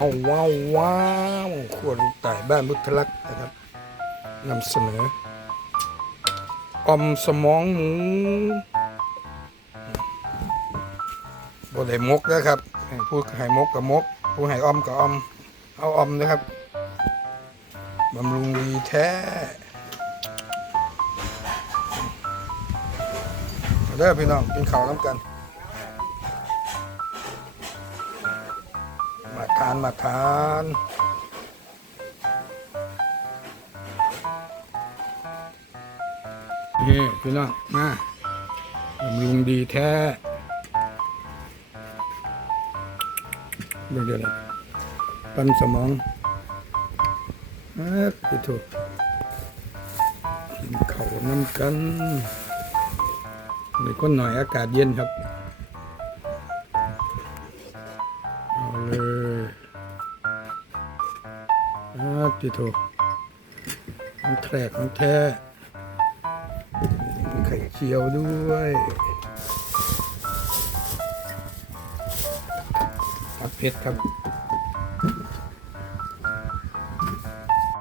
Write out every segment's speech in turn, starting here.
เอาว้าวว้าวครัวลุงต่ายบ้านมุทลักษ์นะครับนำเสนออมสมองหมูบ่ได้มกนะครับให้ผู้ให้มกกับมกผู้ให้ออมกับอม เอาอมนะครับบำรุงดีแท้เด้อพี่น้องกินข้าวน้ำกัน ทานมาทานนี่พี่น้องมาบำรุงดีแท้เดี๋ยวเดี๋ยวปั้นสมองอะพี่ถูกกินข้าน้ำกันมีคนหน่อยอากาศเย็นครับ อาจิโตมันแทรกมันแท้มีไข่เจียวด้วยผัดเผ็ดครับ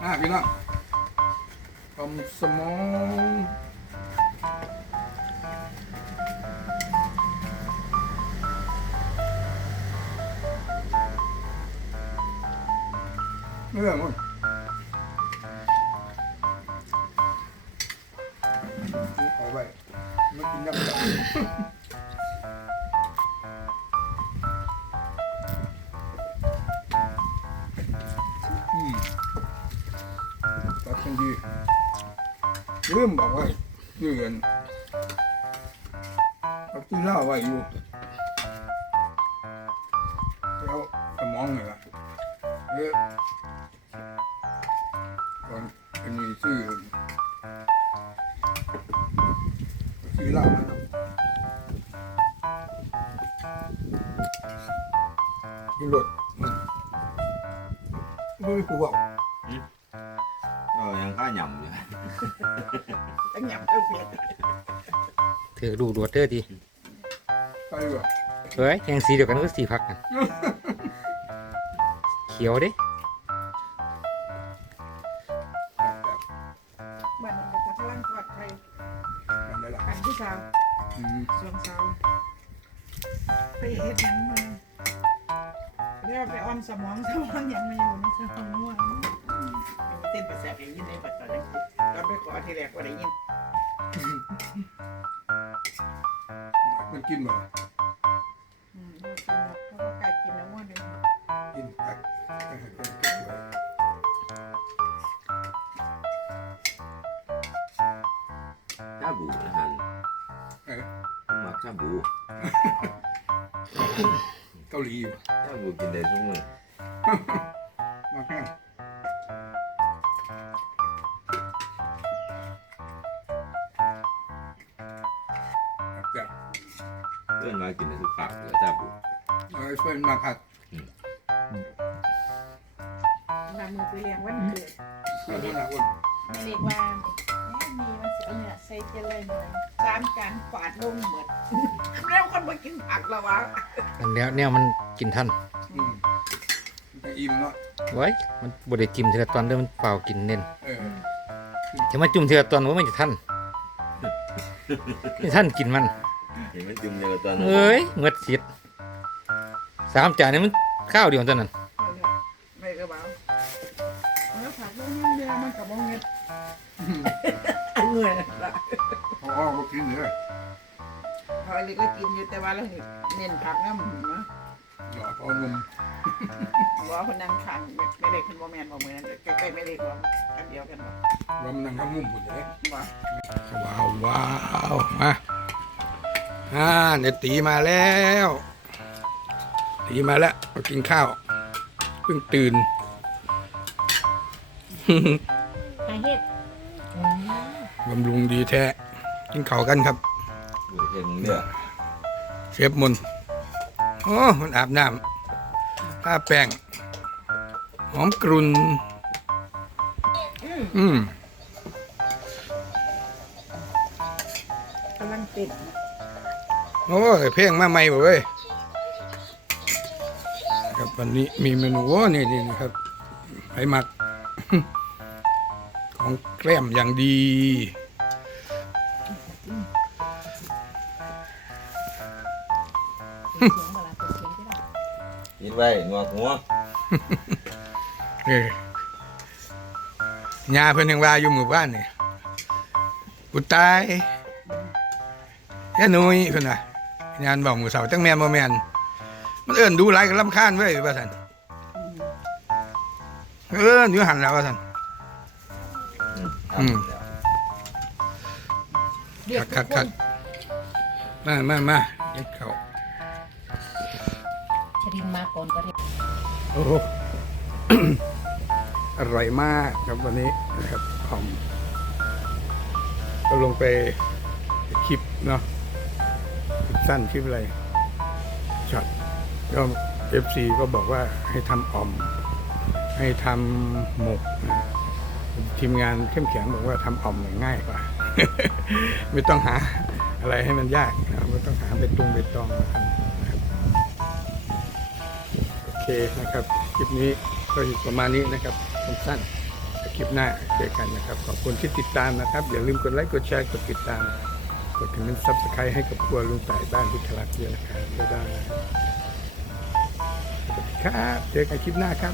อะพี่น้องต้มสมองเมื่อมั้ง ไปไม่กินน้ำตาลอืมตัดกันดีลืมบอกว่าเดือนเอาที่เล่าไว้อยู่แล้วสมองเหรอเยอะก่อนอันนี้ชื่อชื่อเล่านะครับกินรถมันไม่มีผู้บอ กก็ยังข้าหย่ำอยู่ตั้งหยำตั้งเปียกถือดูดวดเด้อทีใช่ ไปเฮ็ดหยังมาเรียกว่าไปอ้อมสมองสมองหยังมาอยู่ในสมองม่วงมันเต้นประแสบอย่างยินในปัจจุบันตอนไปขอที่แรกว่าได้ยินมันกินบ่อืมเขาก็กลายกินแล้วม่วนเลยกินตักให้ให้คนกินไว้ชาบูนะฮันเอ้ยมักชาบู เกาหลีอยู่ชาบูกินได้ทุกมื้อมาแห้งแบบเพื่อนมากินได้ทุกผักเลยชาบูเอาไอ้เฟิร์นมาผัดนำมือไปเลี้ยงวันเกิดแล้วก็หนาอุ่นไม่เรียกว่าแม่มีมัน เสียเนี่ยใส่เจริญหน่อยสามการฝาดลงเหมือนแล้วคนมากินผักแล้ววะอันแล้วเนี่ยมันกินท่านอืมมันจะอิ่มเนาะไว้ยมันบไดจิ้มทีละตอนเด้อมันเปล่ากินเน้นเออถ้ามาจุ่มทีละตอนว่ามันจะท่านไม่ท่านกินมัน เห็นมันจุ่มเดียวกับตอนนั้นเอ้ยเงือดเสียดสามจานนี่มันข้าวเดียวเท่านั้นเอาเนี่ยไม่กระเป๋าแล้วผักลงเดียวมันกับมองเงิน เงินละพอก็กินเลยพอเล็กก็กินอยู่แต่ว่าเราเน้นผักน้ำนะหยอดพอนมว่าคนนั่งขังไม่เล็กคนโมแมนบอกเหมือนนั้นใกล้ๆไม่เล็กว่าอันเดียวกันบ่รวมนั่งข้างมุมผุดเลยว่าว้าวว้าวมาอ่าเดี๋ยวตีมาแล้วตีมาแล้วมากินข้าวเพิ่งตื่นไอเฮ็ด บำรุงดีแท้กินข้าวกันครับบูเห็นมึงเนี่ยเชฟมนโอ้มันอาบน้ำทาแป้งหอมกรุ่นอืมกำลังติดโอ้ยเพลงมาใหม่บ่เว้ยครับวันนี้มีเมนูโอ้นี่นี่นะครับไผ่หมัก ของแกล้มอย่างดีเสียงเวลาเปิดเสียงที่เรากินไว้หนวกหัวเออยาเพิ่นยังว่าอยู่หมู่บ้านนี่กูตายแค่นุ้ยเพิ่นว่างานบอกหมู่เสาจังแม่นบ่แม่นมันเอิ้นดูหลายก็รำคาญเว้ยว่าซั่นเอิ้นอยู่หันแล้วว่าซั่น อืม เรียคักกทุคักกคคันกมามามาเก็บเขาชรินมาก่อนก็ได้โอ้โห อร่อยมากครับวันนี้นะครับหอมก็ลงไปคลิปเนาะคลิปสั้นคลิปอะไรช็อตก็เอฟซีก็บอกว่าให้ทำอ่อม ให้ทำหมกนะ ทีมงานเข้มแข็งบอกว่าทำอ่อมง่ายกว่า ไม่ต้องหาอะไรให้มันยากนะครับไม่ต้องหาเป็นตุงเป็นตองมาทำนะครับโอเคนะครับคลิปนี้ก็อยู่ประมาณนี้นะครับสั้นๆคลิปหน้าเจอกันนะครับ ขอบคุณที่ติดตามนะครับ อย่าลืมกดไลค์กดแชร์กดติดตามกดกระดิ่งซับสไครต์ให้กับครัวลุงต่ายบ้านพุทธลักษณ์ด้วยนะครับบ๊ายบายสวัสดีครับเจอกันคลิปหน้าครับ